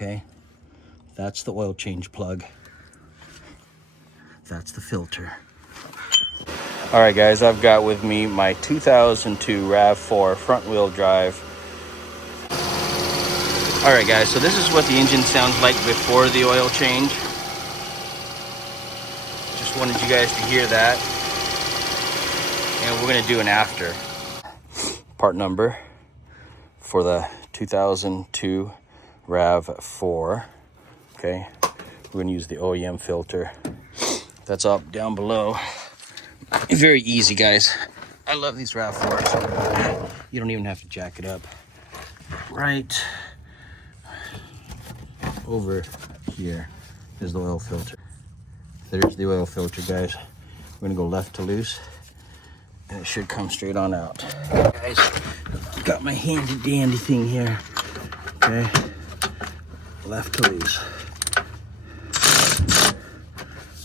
okay? That's the oil change plug. That's the filter. All right, guys, I've got with me my 2002 RAV4 front wheel drive. All right, guys, so this is what the engine sounds like before the oil change. Just wanted you guys to hear that. And we're gonna do an after. Part number for the 2002 RAV4, okay? We're gonna use the OEM filter. That's up down below. Very easy, guys. I love these RAV4s. You don't even have to jack it up. Right over here is the oil filter. There's the oil filter, guys. We're gonna go left to loose, and it should come straight on out. Guys, got my handy dandy thing here. Okay, left to loose.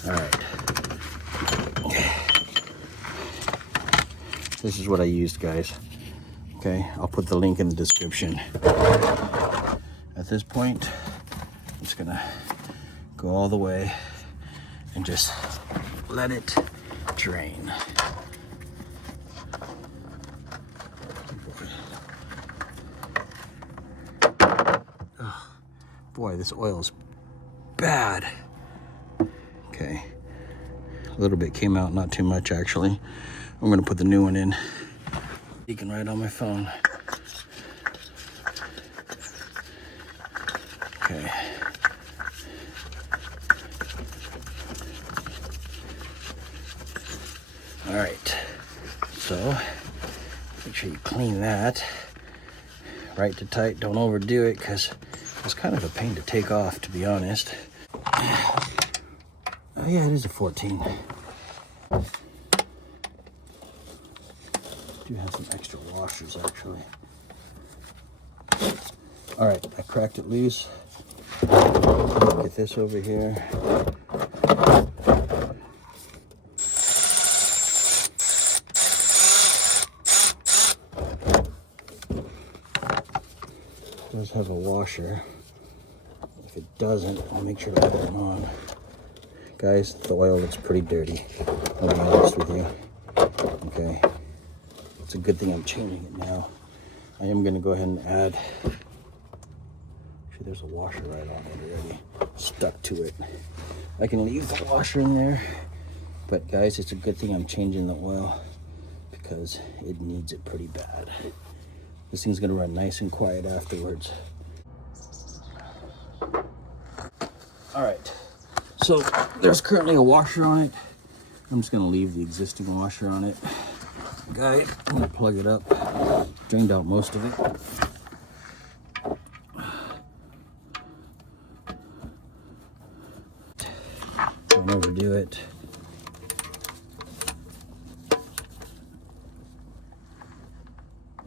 All right. This is what I used, guys. Okay, I'll put the link in the description. At this point, I'm just gonna go all the way and just let it drain. Oh, boy, this oil is bad. Okay, a little bit came out, not too much actually. I'm gonna put the new one in. You can write on my phone. Okay. All right, so make sure you clean that right to tight. Don't overdo it, because it's kind of a pain to take off, to be honest. Oh yeah, it is a 14. Do have some extra washers actually. All right, I cracked it loose. Get this over here. It does have a washer. If it doesn't, I'll make sure to put it on. Guys, the oil looks pretty dirty, I'll be honest with you. Okay. It's a good thing I'm changing it now. I am gonna go ahead and add, actually there's a washer right on it already, stuck to it. I can leave the washer in there, but guys, it's a good thing I'm changing the oil because it needs it pretty bad. This thing's gonna run nice and quiet afterwards. All right, so there's currently a washer on it. I'm just gonna leave the existing washer on it. Guy, I'm gonna plug it up. Drained out most of it. Don't overdo it.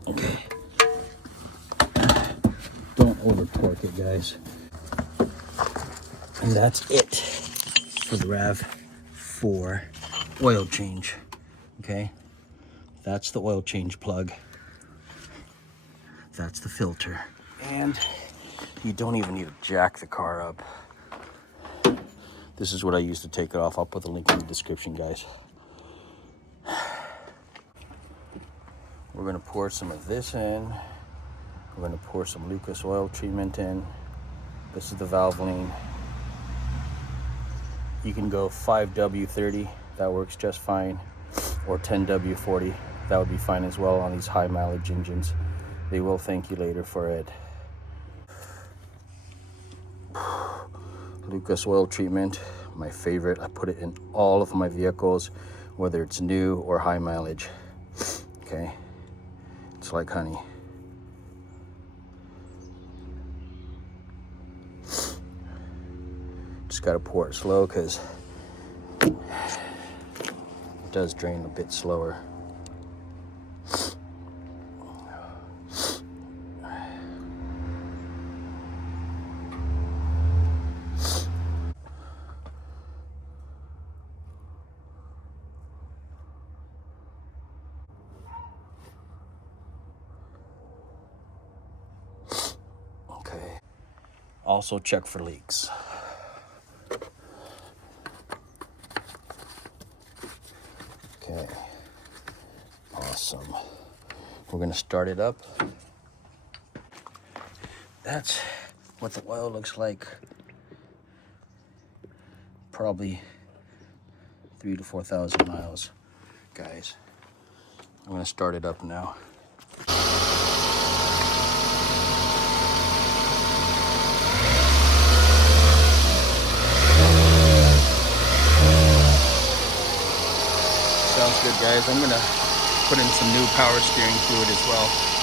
Okay. Don't over torque it, guys. And that's it for the RAV4 oil change. Okay. That's the oil change plug. That's the filter. And you don't even need to jack the car up. This is what I use to take it off. I'll put the link in the description, guys. We're gonna pour some of this in. We're gonna pour some Lucas oil treatment in. This is the Valvoline. You can go 5W30, that works just fine, or 10W40. That would be fine as well on these high mileage engines. They will thank you later for it. Lucas oil treatment, my favorite. I put it in all of my vehicles, whether it's new or high mileage. Okay, it's like honey. Just gotta pour it slow because it does drain a bit slower. Also check for leaks. Okay, awesome. We're gonna start it up. That's what the oil looks like. Probably 3,000 to 4,000 miles, guys. I'm gonna start it up now. Sounds good, guys. I'm gonna put in some new power steering fluid as well.